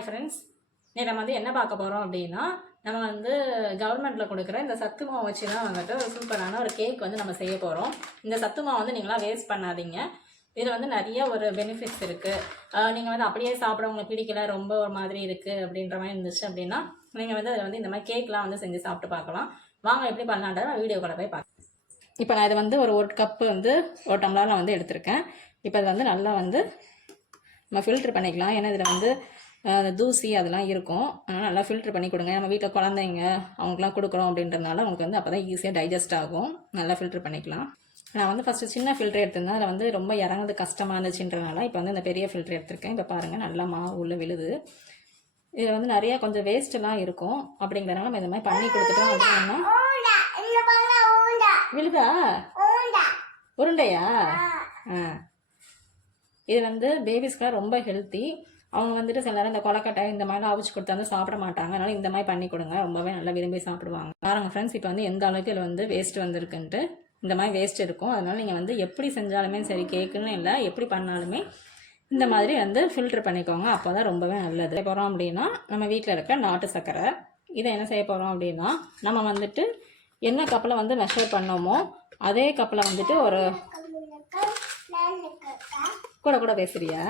Hi friends நீ நம்ம வந்து என்ன பார்க்க போகிறோம் அப்படின்னா நம்ம வந்து கவர்மெண்ட்டில் கொடுக்குற இந்த சத்து மாவு வச்சு தான் வந்துட்டு ஒரு சூப்பரான ஒரு கேக் வந்து நம்ம செய்ய போகிறோம் இந்த சத்து மாவு வந்து நீங்களாம் வேஸ்ட் பண்ணாதீங்க. இதில் வந்து நிறைய ஒரு பெனிஃபிட்ஸ் இருக்குது நீங்கள் வந்து அப்படியே சாப்பிட உங்களுக்கு பிடிக்கல ரொம்ப ஒரு மாதிரி இருக்குது அப்படின்ற மாதிரி இருந்துச்சு அப்படின்னா நீங்கள் வந்து அதில் வந்து இந்த மாதிரி கேக்லாம் வந்து செஞ்சு சாப்பிட்டு பார்க்கலாம். வாங்க எப்படி பண்ணலான்றத நான் வீடியோக்குள்ள போய் பார்க்கலாம் இப்போ நான் இதை வந்து ஒரு ஒரு கப்பு வந்து ஒரு டம்ளரில் வந்து எடுத்திருக்கேன். இப்போ இதை வந்து நல்லா வந்து நம்ம ஃபில்ட்ரு பண்ணிக்கலாம். ஏன்னா இதில் வந்து தூசி அதெல்லாம் இருக்கும். அதனால் நல்லா ஃபில்ட்ரு பண்ணி கொடுங்க. நம்ம வீட்டில் குழந்தைங்க அவங்களுக்குலாம் கொடுக்குறோம் அப்படின்றதுனால அவங்களுக்கு வந்து அப்போ தான் ஈஸியாக டைஜஸ்ட் ஆகும். நல்லா ஃபில்ட்ரு பண்ணிக்கலாம். நான் வந்து ஃபஸ்ட்டு சின்ன ஃபில்ட்ரு எடுத்திருந்தேன். அதில் வந்து ரொம்ப இறங்குறது கஷ்டமாக இருந்துச்சுன்றனால இப்போ வந்து இந்த பெரிய ஃபில்ட்ரு எடுத்திருக்கேன். இப்போ பாருங்கள் நல்லா மாவு உள்ளே விழுது. இதில் வந்து நிறையா கொஞ்சம் வேஸ்ட்டெல்லாம் இருக்கும். அப்படிங்கிறனால நம்ம இந்த மாதிரி பண்ணி கொடுத்துட்டோம் அப்படின்னா விழுதா? உருண்டையா? ஆ. இது வந்து பேபிஸ்க்குலாம் ரொம்ப ஹெல்த்தி அவங்க வந்துட்டு சில நேரம் இந்த கொலக்கட்டை இந்த மாதிரிலாம் அவிச்சு கொடுத்தா வந்து சாப்பிட மாட்டாங்க. அதனால இந்த மாதிரி பண்ணி கொடுங்க. ரொம்பவே நல்லா விரும்பி சாப்பிடுவாங்க. பாருங்க ஃப்ரெண்ட்ஸ் இப்போ வந்து எந்த அளவுக்கு இதில் வந்து வேஸ்ட் வந்திருக்குன்ட்டு இந்த மாதிரி வேஸ்ட் இருக்கும். அதனால நீங்கள் வந்து எப்படி செஞ்சாலுமே சரி கேக்குன்னு இல்லை எப்படி பண்ணாலுமே இந்த மாதிரி வந்து ஃபில்டர் பண்ணிக்கோங்க. அப்போ தான் ரொம்பவே நல்லது. போகிறோம் அப்படின்னா நம்ம வீட்டில் இருக்க நாட்டு சர்க்கரை இதை என்ன செய்ய போகிறோம் அப்படின்னா நம்ம வந்துட்டு என்ன கப்பில் வந்து மெஷர் பண்ணோமோ அதே கப்பில் வந்துட்டு ஒரு கூட கூட பேசுறியா?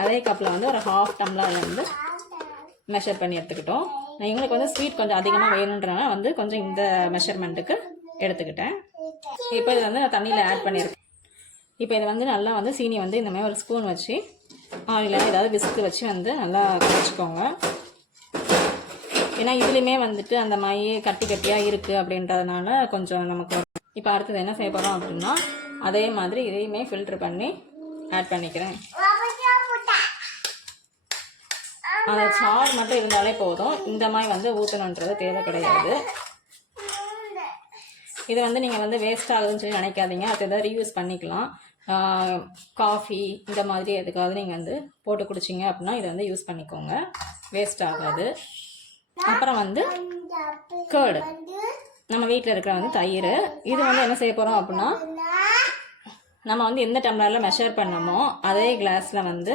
அதே கப்பில் வந்து ஒரு ஹாஃப் டம்ளர் வந்து மெஷர் பண்ணி எடுத்துக்கிட்டோம். நான் எங்களுக்கு வந்து ஸ்வீட் கொஞ்சம் அதிகமாக வேணுன்றனால வந்து கொஞ்சம் இந்த மெஷர்மெண்ட்டுக்கு எடுத்துக்கிட்டேன். இப்போ இது வந்து நான் தண்ணியில் ஆட் பண்ணியிருக்கேன். இப்போ இது வந்து நல்லா வந்து சீனி வந்து இந்த மாதிரி ஒரு ஸ்பூன் வச்சு ஆயில் ஏதாவது விஸ்கு வச்சு வந்து நல்லா குறைச்சிக்கோங்க ஏன்னா இதுலேயுமே வந்துட்டு அந்த மாதிரி கட்டி கட்டியாக இருக்குது அப்படின்றதுனால கொஞ்சம் நமக்கு இப்போ அடுத்தது என்ன செய்ய போகிறோம் அப்படின்னா அதே மாதிரி இதையுமே ஃபில்ட்ரு பண்ணி ஆட் பண்ணிக்கிறேன். அந்த சாறு மட்டும் இருந்தாலே போதும். இந்த மாதிரி வந்து ஊற்றணுன்றது தேவை கிடையாது. இது வந்து நீங்கள் வந்து வேஸ்ட் ஆகுதுன்னு சொல்லி நினைக்காதீங்க. அது எதாவது ரீயூஸ் பண்ணிக்கலாம். காஃபி இந்த மாதிரி எதுக்காவது நீங்கள் வந்து போட்டு குடிச்சிங்க அப்படின்னா இதை வந்து யூஸ் பண்ணிக்கோங்க. வேஸ்ட் ஆகாது. அப்புறம் வந்து கேர்டு நம்ம வீட்டில் இருக்கிற வந்து தயிர். இது வந்து என்ன செய்ய போகிறோம் அப்படின்னா நம்ம வந்து எந்த டம்ளரில் மெஷர் பண்ணமோ அதே கிளாஸில் வந்து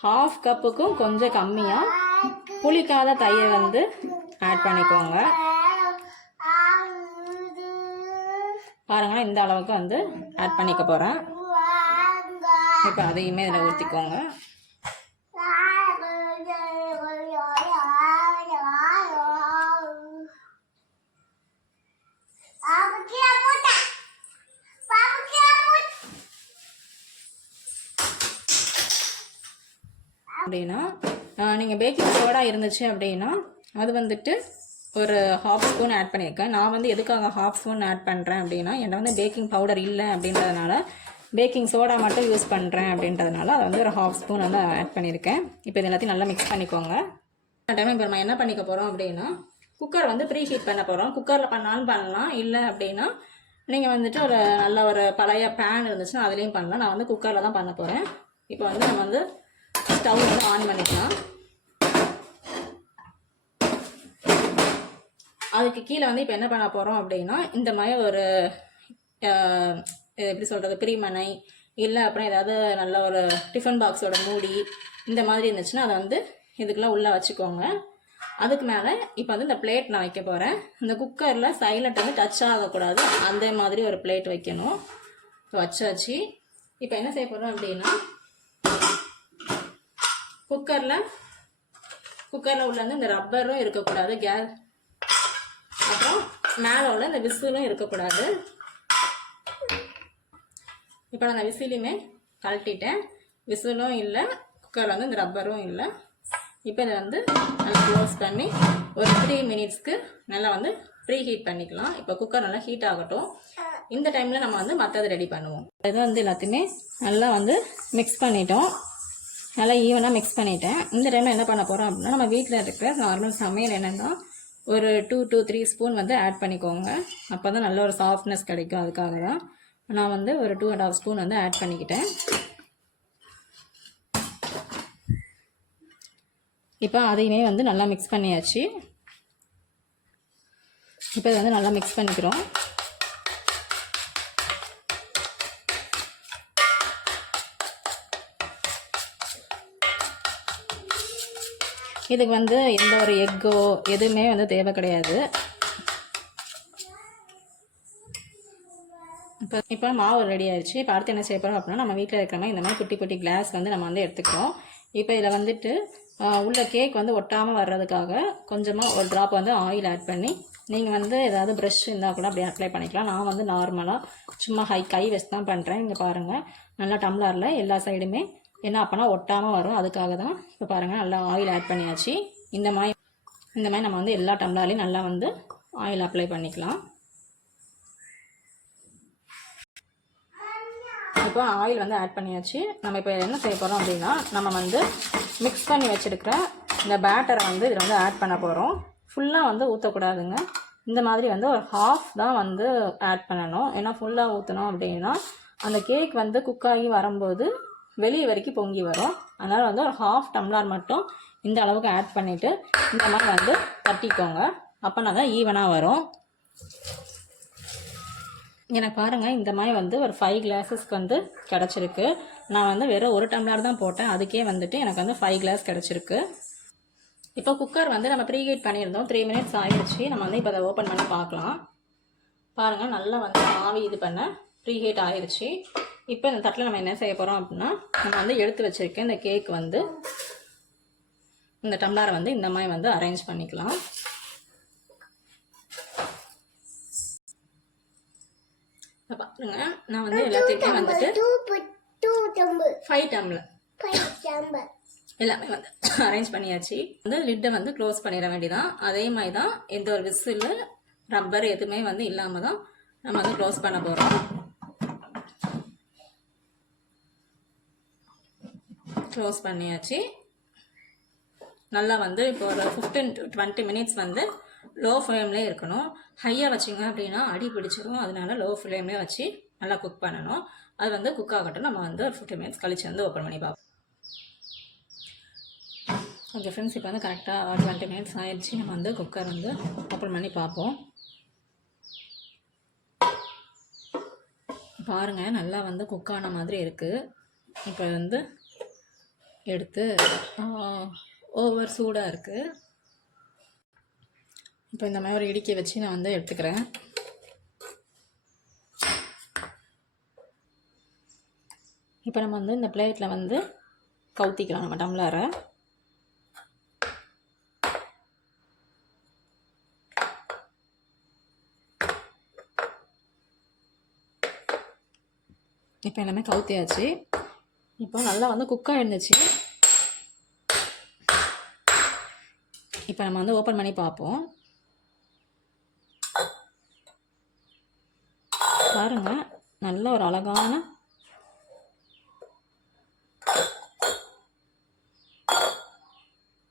ஹாஃப் கப்புக்கும் கொஞ்சம் கம்மியாக புளிக்காத தயிர் வந்து ஆட் பண்ணிக்கோங்க. பாருங்களேன் இந்த அளவுக்கு வந்து ஆட் பண்ணிக்க போகிறேன் இப்போ அதையுமே இதில் ஊற்றிக்கோங்க அப்படின்னா நீங்கள் பேக்கிங் சோடா இருந்துச்சு அப்படின்னா அது வந்துட்டு ஒரு ஹாஃப் ஸ்பூன் ஆட் பண்ணியிருக்கேன் நான் வந்து எதுக்காக ஹாஃப் ஸ்பூன் ஆட் பண்ணுறேன் அப்படின்னா என்னை வந்து பேக்கிங் பவுடர் இல்லை அப்படின்றதுனால பேக்கிங் சோடா மட்டும் யூஸ் பண்ணுறேன் அப்படின்றதுனால அதை வந்து ஒரு ஹாஃப் ஸ்பூன் வந்து ஆட் பண்ணியிருக்கேன் இப்போ இது எல்லாத்தையும் நல்லா மிக்ஸ் பண்ணிக்கோங்க. டைம் இப்போ நம்ம என்ன பண்ணிக்க போகிறோம் அப்படின்னா குக்கர் வந்து ப்ரீ ஹீட் பண்ண போகிறோம் குக்கரில் பண்ணாலும் பண்ணலாம். இல்லை அப்படின்னா நீங்கள் வந்துட்டு ஒரு நல்ல ஒரு பழைய பேன் இருந்துச்சுன்னா அதுலேயும் பண்ணலாம். நான் வந்து குக்கரில் தான் பண்ண போகிறேன் இப்போ வந்து நம்ம வந்து ஸ்டவ் வந்து ஆன் பண்ணிக்கலாம். அதுக்கு கீழே வந்து இப்போ என்ன பண்ண போகிறோம் அப்படின்னா இந்த மாதிரி ஒரு இது எப்படி சொல்கிறது பிரிமனை இல்லை அப்புறம் ஏதாவது நல்ல ஒரு டிஃபன் பாக்ஸோட மூடி இந்த மாதிரி இருந்துச்சுன்னா அதை வந்து இதுக்கெல்லாம் உள்ளே வச்சுக்கோங்க. அதுக்கு மேலே இப்போ வந்து இந்த பிளேட் நான் வைக்க போகிறேன் இந்த குக்கரில் சைலண்ட் வந்து டச் ஆகக்கூடாது. அந்த மாதிரி ஒரு பிளேட் வைக்கணும். இப்போ வச்சாச்சு. இப்போ என்ன செய்ய போகிறோம் அப்படின்னா குக்கரில் குக்கரில் உள்ள வந்து இந்த ரப்பரும் இருக்கக்கூடாது கேஸ் அப்புறம் மேலே உள்ள இந்த விசிலும் இருக்கக்கூடாது. இப்போ நான் அந்த விசிலையுமே கழட்டிட்டேன். விசிலும் இல்லை குக்கரில் வந்து இந்த ரப்பரும் இல்லை. இப்போ இதை வந்து நல்லா க்ளோஸ் பண்ணி ஒரு த்ரீ மினிட்ஸ்க்கு நல்லா வந்து ப்ரீ ஹீட் பண்ணிக்கலாம். இப்போ குக்கர் நல்லா ஹீட் ஆகட்டும். இந்த டைமில் நம்ம வந்து மற்றது ரெடி பண்ணுவோம். இதை வந்து எல்லாத்தையுமே நல்லா வந்து மிக்ஸ் பண்ணிட்டோம். நல்லா ஈவனாக மிக்ஸ் பண்ணிட்டேன். இந்த டைமில் என்ன பண்ண போகிறோம் அப்படின்னா நம்ம வீட்டில் இருக்கிற நார்மல் சமையல் என்னென்னா ஒரு டூ டூ த்ரீ ஸ்பூன் வந்து ஆட் பண்ணிக்கோங்க. அப்போ தான் நல்ல ஒரு சாஃப்ட்னஸ் கிடைக்கும். அதுக்காக தான் நான் வந்து ஒரு டூ அண்ட் ஹாஃப் ஸ்பூன் வந்து ஆட் பண்ணிக்கிட்டேன். இப்போ அதையுமே வந்து நல்லா மிக்ஸ் பண்ணியாச்சு. இப்போ இதை வந்து நல்லா மிக்ஸ் பண்ணிக்கிறோம். இதுக்கு வந்து எந்த ஒரு எக்கோ எதுவுமே வந்து தேவை கிடையாது. இப்போ இப்போ மாவு ரெடி ஆயிடுச்சு. இப்போ அடுத்து என்ன செய்ய போகிறோம் அப்படின்னா நம்ம வீட்டில் இருக்கிற மாதிரி இந்த மாதிரி குட்டி குட்டி கிளாஸ் வந்து நம்ம வந்து எடுத்துக்கிறோம். இப்போ இதில் வந்துட்டு உள்ள கேக் வந்து ஒட்டாமல் வர்றதுக்காக கொஞ்சமாக ஒரு ட்ராப் வந்து ஆயில் ஆட் பண்ணி நீங்கள் வந்து ஏதாவது ப்ரஷ் இருந்தால் கூட அப்படியே அப்ளை பண்ணிக்கலாம். நான் வந்து நார்மலாக சும்மா ஹை கை வச்சு தான் பண்ணுறேன் இங்கே பாருங்கள் நல்லா டம்ளரில் எல்லா சைடுமே என்ன அப்போனா ஒட்டாமல் வரும். அதுக்காக தான் இப்போ பாருங்கள் நல்லா ஆயில் ஆட் பண்ணியாச்சு. இந்த மாதிரி இந்த மாதிரி நம்ம வந்து எல்லா டம்ளர்லேயும் நல்லா வந்து ஆயில் அப்ளை பண்ணிக்கலாம். இப்போ ஆயில் வந்து ஆட் பண்ணியாச்சு. நம்ம இப்போ என்ன செய்ய போகிறோம் அப்படின்னா நம்ம வந்து மிக்ஸ் பண்ணி வச்சுருக்கிற இந்த பேட்டரை வந்து இதில் வந்து ஆட் பண்ண போகிறோம் ஃபுல்லாக வந்து ஊற்றக்கூடாதுங்க இந்த மாதிரி வந்து ஒரு ஹாஃப் தான் வந்து ஆட் பண்ணணும். ஏன்னா ஃபுல்லாக ஊற்றணும் அப்படின்னா அந்த கேக் வந்து குக் ஆகி வரும்போது வெளியே வரைக்கும் பொங்கி வரும். அதனால் வந்து ஒரு ஹாஃப் டம்ளர் மட்டும் இந்த அளவுக்கு ஆட் பண்ணிவிட்டு இந்த மாதிரி வந்து தட்டிக்கோங்க. அப்போனா தான் ஈவனாக வரும். எனக்கு பாருங்கள் இந்த மாதிரி வந்து ஒரு ஃபைவ் கிளாஸஸ்க்கு வந்து கிடச்சிருக்கு. நான் வந்து வெறும் ஒரு டம்ளர் தான் போட்டேன். அதுக்கே வந்துட்டு எனக்கு வந்து ஃபைவ் கிளாஸ் கிடச்சிருக்கு. இப்போ குக்கர் வந்து நம்ம ப்ரீஹீட் பண்ணியிருந்தோம். த்ரீ மினிட்ஸ் ஆகிடுச்சு நம்ம வந்து இப்போ அதை ஓப்பன் பண்ணி பார்க்கலாம். பாருங்கள் நல்லா வந்து ஆவி இது பண்ண ப்ரீஹீட் ஆயிடுச்சு இப்போ இந்த தட்டில் நம்ம என்ன செய்ய போகிறோம் அப்படின்னா நம்ம வந்து எடுத்து வச்சிருக்க இந்த கேக் வந்து இந்த டம்ளரை வந்து இந்த மாதிரி வந்து அரேஞ்ச் பண்ணிக்கலாம். பாருங்க நான் வந்து எல்லாத்தையுமே வந்துட்டு ஃபைவ் டம்ளர் எல்லாமே வந்து அரேஞ்ச் பண்ணியாச்சு. வந்து லிட்டை வந்து க்ளோஸ் பண்ணிட வேண்டியதான் அதே மாதிரி தான் எந்த ஒரு விசில் ரப்பர் எதுவுமே வந்து இல்லாமல் தான் நம்ம வந்து க்ளோஸ் பண்ண போகிறோம் க்ளோஸ் பண்ணியாச்சு. நல்லா வந்து இப்போ ஒரு ஃபிஃப்டீன் டு டுவெண்ட்டி மினிட்ஸ் வந்து லோ ஃப்ளேம்லேயே இருக்கணும். ஹையாக வச்சிங்க அப்படின்னா அடி பிடிச்சிரும். அதனால லோ ஃப்ளேம்லேயே வச்சு நல்லா குக் பண்ணணும். அது வந்து குக் ஆகட்டும். நம்ம வந்து ஒரு ஃபிஃப்டி மினிட்ஸ் கழிச்சு வந்து ஓப்பன் பண்ணி பார்ப்போம். ஓகே ஃப்ரெண்ட்ஸ் இப்போ வந்து கரெக்டாக டுவெண்ட்டி மினிட்ஸ் ஆயிடுச்சு. நம்ம வந்து குக்கர் வந்து ஓப்பன் பண்ணி பார்ப்போம். பாருங்கள் நல்லா வந்து குக் ஆன மாதிரி இருக்குது இப்போ வந்து எடுத்து ஓவர் சூடாக இருக்குது இப்போ இந்த மாதிரி ஒரு இடிக்கை வச்சு நான் வந்து எடுத்துக்கிறேன். இப்போ நம்ம வந்து இந்த பிளேட்டில் வந்து கவுத்திக்கலாம். நம்ம டம்ளரை. இப்போ எல்லாமே கவுத்தியாச்சு. இப்போ நல்லா வந்து குக்காக இருந்துச்சு இப்போ நம்ம வந்து ஓப்பன் பண்ணி பார்ப்போம். பாருங்கள் நல்ல ஒரு அழகான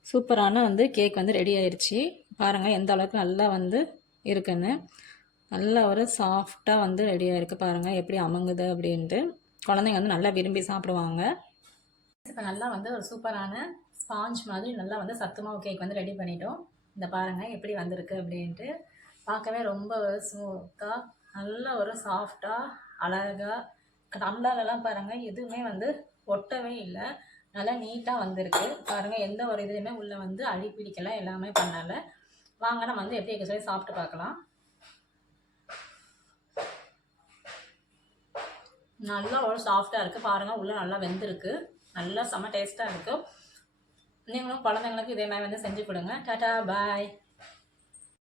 சூப்பரான வந்து கேக் வந்து ரெடி ஆயிடுச்சு பாருங்கள் எந்த அளவுக்கு நல்லா வந்து இருக்குன்னு. நல்ல ஒரு சாஃப்டாக வந்து ரெடி ஆகிருக்கு பாருங்கள் எப்படி அமுங்குது அப்படின்ட்டு. குழந்தைங்க வந்து நல்லா விரும்பி சாப்பிடுவாங்க. இப்போ நல்லா வந்து ஒரு சூப்பரான ஸ்பாஞ்ச் மாதிரி நல்லா வந்து சத்துமாவு கேக் வந்து ரெடி பண்ணிட்டோம். இந்த பாருங்கள் எப்படி வந்திருக்கு அப்படின்ட்டு. பார்க்கவே ரொம்ப ஸ்மூத்தாக நல்ல ஒரு சாஃப்டாக அழகாக டம்ளர்லாம் பாருங்கள் எதுவுமே வந்து ஒட்டவே இல்லை. நல்லா நீட்டாக வந்திருக்கு. பாருங்கள் எந்த ஒரு இதுலையுமே உள்ளே வந்து அழிப்பிடிக்கலாம் எல்லாமே பண்ணலை. வாங்க நம்ம வந்து எப்படி இருக்க சொல்லி சாப்பிட்டு பார்க்கலாம். நல்லா அவ்வளோ சாஃப்டாக இருக்குது பாருங்கள் உள்ளே நல்லா வெந்திருக்கு. நல்லா செம்ம டேஸ்ட்டாக இருக்குது நீங்களும் குழந்தைங்களுக்கு இதே மாதிரி வந்து செஞ்சு கொடுங்க. டாட்டா பாய்